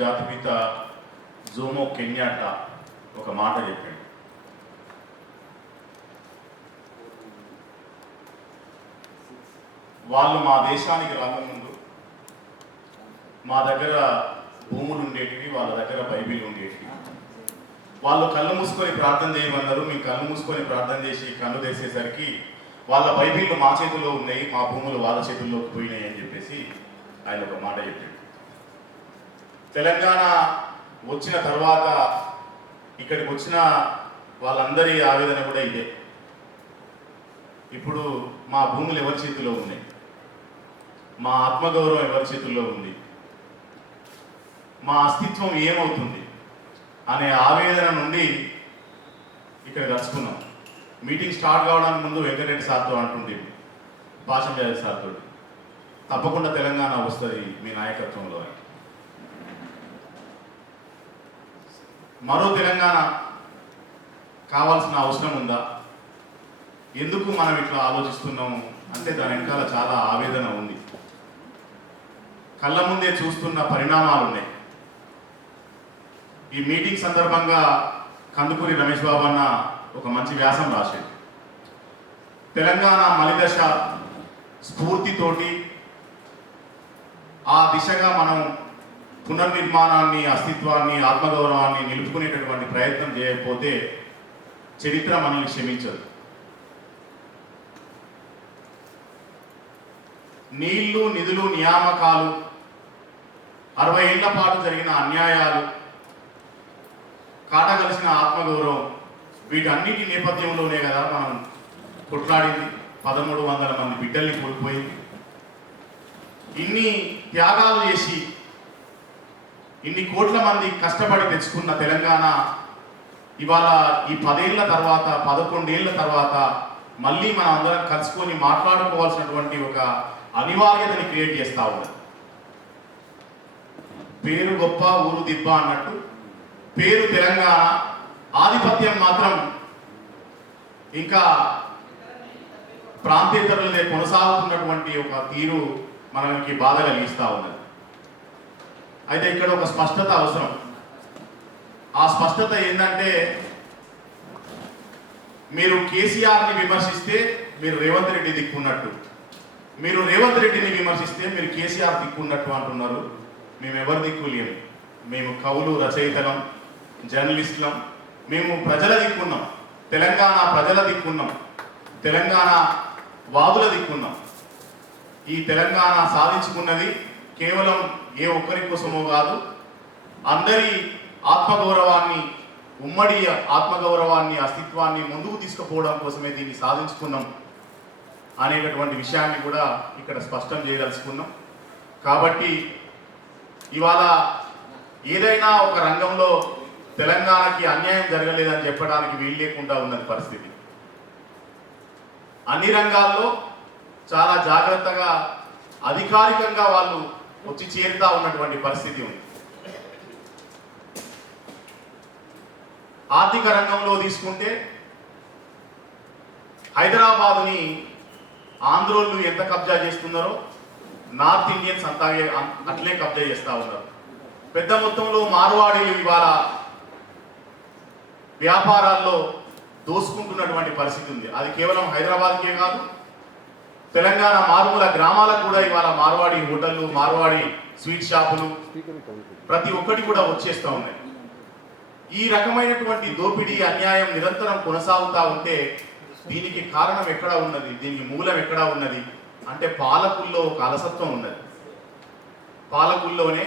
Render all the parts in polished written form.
జాతిపిత JOMO Kenyatta ఒక మాట చెప్పాడు. వాళ్ళు మా దేశానికి రాకముందు మా దగ్గర భూములు ఉండేటివి, వాళ్ళ దగ్గర బైబిల్ ఉండేటివి. వాళ్ళు కళ్ళు మూసుకొని ప్రార్థన చేయమన్నారు. మేము కళ్ళు మూసుకొని ప్రార్థన చేసి కళ్ళు తెసేసరికి వాళ్ళ బైబిళ్ళు మా చేతుల్లో ఉన్నాయి, మా భూములు వాళ్ళ చేతుల్లోకి పోయినాయి అని చెప్పేసి ఆయన ఒక మాట చెప్పాడు. తెలంగాణ వచ్చిన తర్వాత ఇక్కడికి వచ్చిన వాళ్ళందరి ఆవేదన కూడా ఇదే. ఇప్పుడు మా భూములు ఎవరి చేతుల్లో ఉన్నాయి, మా ఆత్మగౌరవం ఎవరి చేతుల్లో ఉంది, మా అస్తిత్వం ఏమవుతుంది అనే ఆవేదన నుండి ఇక్కడ కలుసుకున్నాం. మీటింగ్ స్టార్ట్ కావడానికి ముందు వెంకటరెడ్డి సార్తో అంటుండే, పాషం సార్తో, తప్పకుండా తెలంగాణ వస్తుంది మీ నాయకత్వంలో. మరో తెలంగాణ కావాల్సిన అవసరం ఉందా? ఎందుకు మనం ఇట్లా ఆలోచిస్తున్నాము అంటే దాని వెనకాల చాలా ఆవేదన ఉంది. కళ్ళ ముందే చూస్తున్న పరిణామాలు ఉన్నాయి. ఈ మీటింగ్ సందర్భంగా కందుకూరి రమేష్ బాబు అన్న ఒక మంచి వ్యాసం రాశాడు. తెలంగాణ మలిదశ స్ఫూర్తితోటి ఆ దిశగా మనం పునర్నిర్మాణాన్ని, అస్తిత్వాన్ని, ఆత్మగౌరవాన్ని నిలుపుకునేటటువంటి ప్రయత్నం చేయకపోతే చరిత్ర మనల్ని క్షమించదు. నీళ్లు, నిధులు, నియామకాలు, 60 ఏళ్ల పాటు జరిగిన అన్యాయాలు, కాటగలిసిన ఆత్మగౌరవం, వీటన్నిటి నేపథ్యంలోనే కదా మనం కొట్లాడింది. 1300 మంది బిడ్డల్ని కోల్పోయింది. ఇన్ని త్యాగాలు చేసి ఇన్ని కోట్ల మంది కష్టపడి తెచ్చుకున్న తెలంగాణ ఇవాళ ఈ 10 ఏళ్ల తర్వాత, 11 ఏళ్ల తర్వాత మళ్ళీ మనం అందరం కలుసుకొని మాట్లాడుకోవాల్సినటువంటి ఒక అనివార్యతని క్రియేట్ చేస్తూ ఉన్నది. పేరు గొప్ప ఊరు దిబ్బ అన్నట్టు పేరు తెలంగాణ, ఆధిపత్యం మాత్రం ఇంకా ప్రాంతేతరులదే కొనసాగుతున్నటువంటి ఒక తీరు మనకి బాధ కలిగిస్తూ ఉన్నది. అయితే ఇక్కడ ఒక స్పష్టత అవసరం. ఆ స్పష్టత ఏంటంటే, మీరు కేసీఆర్ని విమర్శిస్తే మీరు రేవంత్ రెడ్డి దిక్కున్నట్టు, మీరు రేవంత్ రెడ్డిని విమర్శిస్తే మీరు కేసీఆర్ దిక్కున్నట్టు అంటున్నారు. మేము ఎవరి దిక్కు లేము. మేము కవులు, రచయితలం, జర్నలిస్టులం. మేము ప్రజల దిక్కున్నాం, తెలంగాణ ప్రజల దిక్కున్నాం, తెలంగాణ వాదుల దిక్కున్నాం. ఈ తెలంగాణ సాధించుకున్నది కేవలం ఏ ఒక్కరి కోసమో కాదు, అందరి ఆత్మగౌరవాన్ని, ఉమ్మడి ఆత్మగౌరవాన్ని, అస్తిత్వాన్ని ముందుకు తీసుకుపోవడం కోసమే దీన్ని సాధించుకున్నాం అనేటటువంటి విషయాన్ని కూడా ఇక్కడ స్పష్టం చేయదలుచుకున్నాం. కాబట్టి ఇవాళ ఏదైనా ఒక రంగంలో తెలంగాణకి అన్యాయం జరగలేదని చెప్పడానికి వీలు లేకుండా ఉన్నది పరిస్థితి. అన్ని రంగాల్లో చాలా జాగ్రత్తగా, అధికారికంగా వాళ్ళు వచ్చి చేరుతా ఉన్నటువంటి పరిస్థితి ఉంది. ఆర్థిక రంగంలో తీసుకుంటే హైదరాబాదుని ఆంధ్రోళ్ళు ఎంత కబ్జా చేస్తున్నారో నార్త్ ఇండియన్స్ అంతా అట్లే కబ్జా చేస్తూ ఉన్నారు. పెద్ద మొత్తంలో మార్వాడీలు ఇవాళ వ్యాపారాల్లో దోసుకుంటున్నటువంటి పరిస్థితి ఉంది. అది కేవలం హైదరాబాద్కే కాదు, తెలంగాణ మారుమూల గ్రామాలకు కూడా ఇవాళ మార్వాడి హోటళ్ళు, మార్వాడి స్వీట్ షాపులు ప్రతి ఒక్కటి కూడా వచ్చేస్తూ ఉన్నాయి. ఈ రకమైనటువంటి దోపిడీ, అన్యాయం నిరంతరం కొనసాగుతూ ఉంటే దీనికి కారణం ఎక్కడ ఉన్నది, దీనికి మూలం ఎక్కడ ఉన్నది అంటే పాలకుల్లో ఒక అలసత్వం ఉన్నది. పాలకుల్లోనే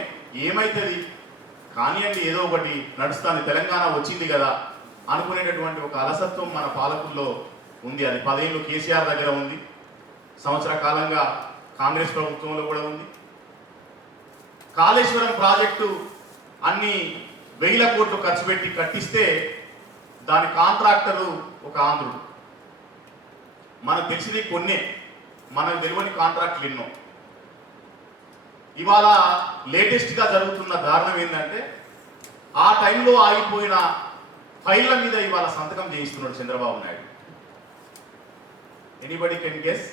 ఏమైతుంది కానివ్వండి, ఏదో ఒకటి నడుస్తుంది, తెలంగాణ వచ్చింది కదా అనుకునేటటువంటి ఒక అలసత్వం మన పాలకుల్లో ఉంది. అది 10 ఏళ్ళు కేసీఆర్ దగ్గర ఉంది, సంవత్సర కాలంగా కాంగ్రెస్ ప్రభుత్వంలో కూడా ఉంది. కాళేశ్వరం ప్రాజెక్టు అన్ని 1000 కోట్లు ఖర్చు పెట్టి కట్టిస్తే దాని కాంట్రాక్టరు ఒక ఆంధ్రుడు. మనకు తెలిసినవి కొన్నే, మనకు తెలియని కాంట్రాక్ట్లు ఎన్నో. ఇవాళ లేటెస్ట్గా జరుగుతున్న దారుణం ఏంటంటే, ఆ టైంలో ఆగిపోయిన ఫైళ్ళ మీద ఇవాళ సంతకం చేయిస్తున్నాడు Chandrababu Naidu. Anybody can guess?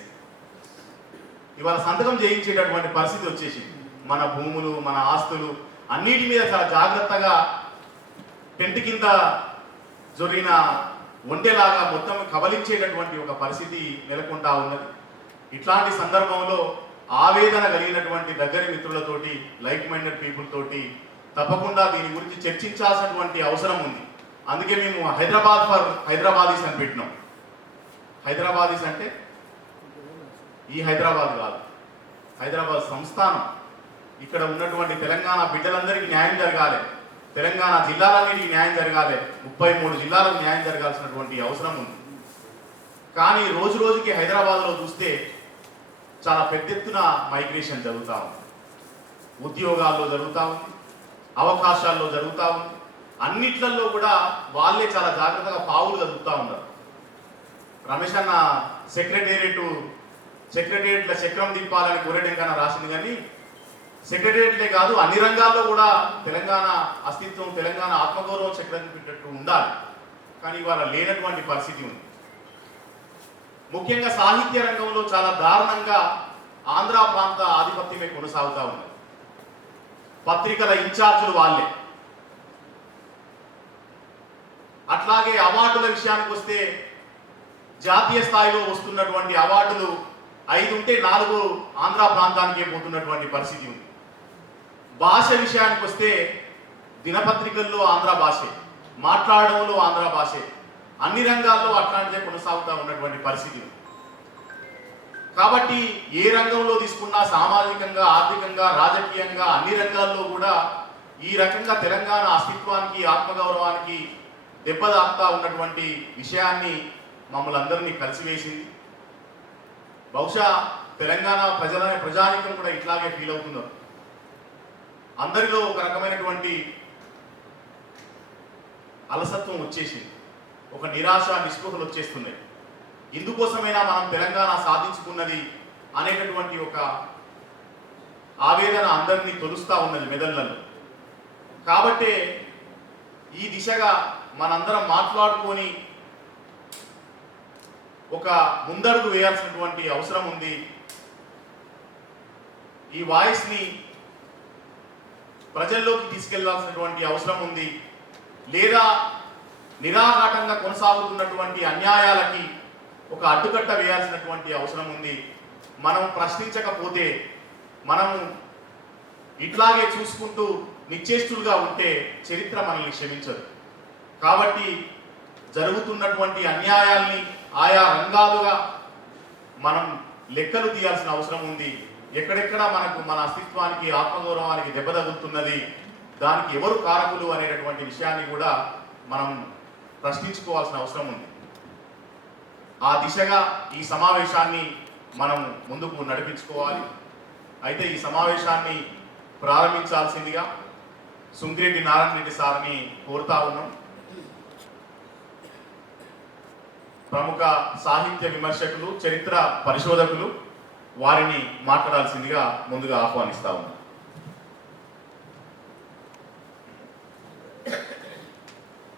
ఇవాళ సంతకం చేయించేటటువంటి పరిస్థితి వచ్చేసింది. మన భూములు, మన ఆస్తులు అన్నిటి మీద చాలా జాగ్రత్తగా టెంట్ కింద జరిగిన ఒంటెలాగా మొత్తం కబలించేటటువంటి ఒక పరిస్థితి నెలకొంటా ఉన్నది. ఇట్లాంటి సందర్భంలో ఆవేదన కలిగినటువంటి దగ్గరి మిత్రులతోటి, లైక్ మైండెడ్ పీపుల్ తోటి తప్పకుండా దీని గురించి చర్చించాల్సినటువంటి అవసరం ఉంది. అందుకే మేము హైదరాబాద్ ఫర్ హైదరాబాదీస్ అని పెట్టినాం. హైదరాబాదీస్ అంటే ఈ హైదరాబాద్ కాదు, హైదరాబాద్ సంస్థానం. ఇక్కడ ఉన్నటువంటి తెలంగాణ బిడ్డలందరికీ న్యాయం జరగాలి, తెలంగాణ జిల్లాలన్నిటికీ న్యాయం జరగాలి, 33 జిల్లాలకు న్యాయం జరగాల్సినటువంటి అవసరం ఉంది. కానీ రోజు రోజుకి హైదరాబాద్లో చూస్తే చాలా పెద్ద ఎత్తున మైగ్రేషన్ జరుగుతూ ఉంది. ఉద్యోగాల్లో జరుగుతూ ఉంది, అవకాశాల్లో జరుగుతూ ఉంది. అన్నిట్లలో కూడా వాళ్ళే చాలా జాగ్రత్తగా పావులు కదుపుతూ ఉన్నారు. రమేష్ అన్న సెక్రటేరియట్ల చక్రం దింపాలని కోరడం రాసింది, కానీ సెక్రటేరియట్లే కాదు అన్ని రంగాల్లో కూడా తెలంగాణ అస్తిత్వం, తెలంగాణ ఆత్మగౌరవం చక్రం పెట్టేట్టు ఉండాలి. కానీ ఇవాళ లేనటువంటి పరిస్థితి ఉంది. ముఖ్యంగా సాహిత్య రంగంలో చాలా దారుణంగా ఆంధ్ర ప్రాంత ఆధిపత్యమే కొనసాగుతూ ఉంది. పత్రికల ఇన్ఛార్జులు వాళ్ళే. అట్లాగే అవార్డుల విషయానికి వస్తే జాతీయ స్థాయిలో వస్తున్నటువంటి అవార్డులు 5 ఉంటే 4 ఆంధ్ర ప్రాంతానికే పోతున్నటువంటి పరిస్థితి ఉంది. భాష విషయానికి వస్తే దినపత్రికల్లో ఆంధ్ర భాషే, మాట్లాడడంలో ఆంధ్ర భాషే, అన్ని రంగాల్లో అట్లాంటిదే కొనసాగుతూ ఉన్నటువంటి పరిస్థితి ఉంది. కాబట్టి ఏ రంగంలో తీసుకున్నా సామాజికంగా, ఆర్థికంగా, రాజకీయంగా అన్ని రంగాల్లో కూడా ఈ రకంగా తెలంగాణ అస్తిత్వానికి, ఆత్మగౌరవానికి దెబ్బతాకుతా ఉన్నటువంటి విషయాన్ని మమ్మల్ని అందరినీ కలిసివేసింది. బహుశా తెలంగాణ ప్రజానికం కూడా ఇట్లాగే ఫీల్ అవుతున్నారు. అందరిలో ఒక రకమైనటువంటి అలసత్వం వచ్చేసింది, ఒక నిరాశ, నిస్పృహలు వచ్చేస్తున్నాయి. ఇందుకోసమైనా మనం తెలంగాణ సాధించుకున్నది అనేటటువంటి ఒక ఆవేదన అందరినీ తొలుస్తూ ఉన్నది మెదళ్లలో. కాబట్టే ఈ దిశగా మనందరం మాట్లాడుకొని ఒక ముందడుగు వేయాల్సినటువంటి అవసరం ఉంది. ఈ వాయిస్ని ప్రజల్లోకి తీసుకెళ్లాల్సినటువంటి అవసరం ఉంది. లేదా నిరాఘాటంగా కొనసాగుతున్నటువంటి అన్యాయాలకి ఒక అడ్డుకట్ట వేయాల్సినటువంటి అవసరం ఉంది. మనం ప్రశ్నించకపోతే, మనం ఇట్లాగే చూసుకుంటూ నిశ్చేష్టులుగా ఉంటే చరిత్ర మనల్ని క్షమించదు. కాబట్టి జరుగుతున్నటువంటి అన్యాయాల్ని ఆయా రంగాలుగా మనం లెక్కలు తీయాల్సిన అవసరం ఉంది. ఎక్కడెక్కడ మనకు మన అస్తిత్వానికి, ఆత్మగౌరవానికి దెబ్బ తగులుతున్నది, దానికి ఎవరు కారకులు అనేటటువంటి విషయాన్ని కూడా మనం ప్రశ్నించుకోవాల్సిన అవసరం ఉంది. ఆ దిశగా ఈ సమావేశాన్ని మనం ముందుకు నడిపించుకోవాలి. అయితే ఈ సమావేశాన్ని ప్రారంభించాల్సిందిగా సుంకిరెడ్డి నారాయణ రెడ్డి సార్ని కోరుతా ఉన్నాం. ప్రముఖ సాహిత్య విమర్శకులు, చరిత్ర పరిశోధకులు, వారిని మాట్లాడాల్సిందిగా ముందుగా ఆహ్వానిస్తా ఉన్నాం.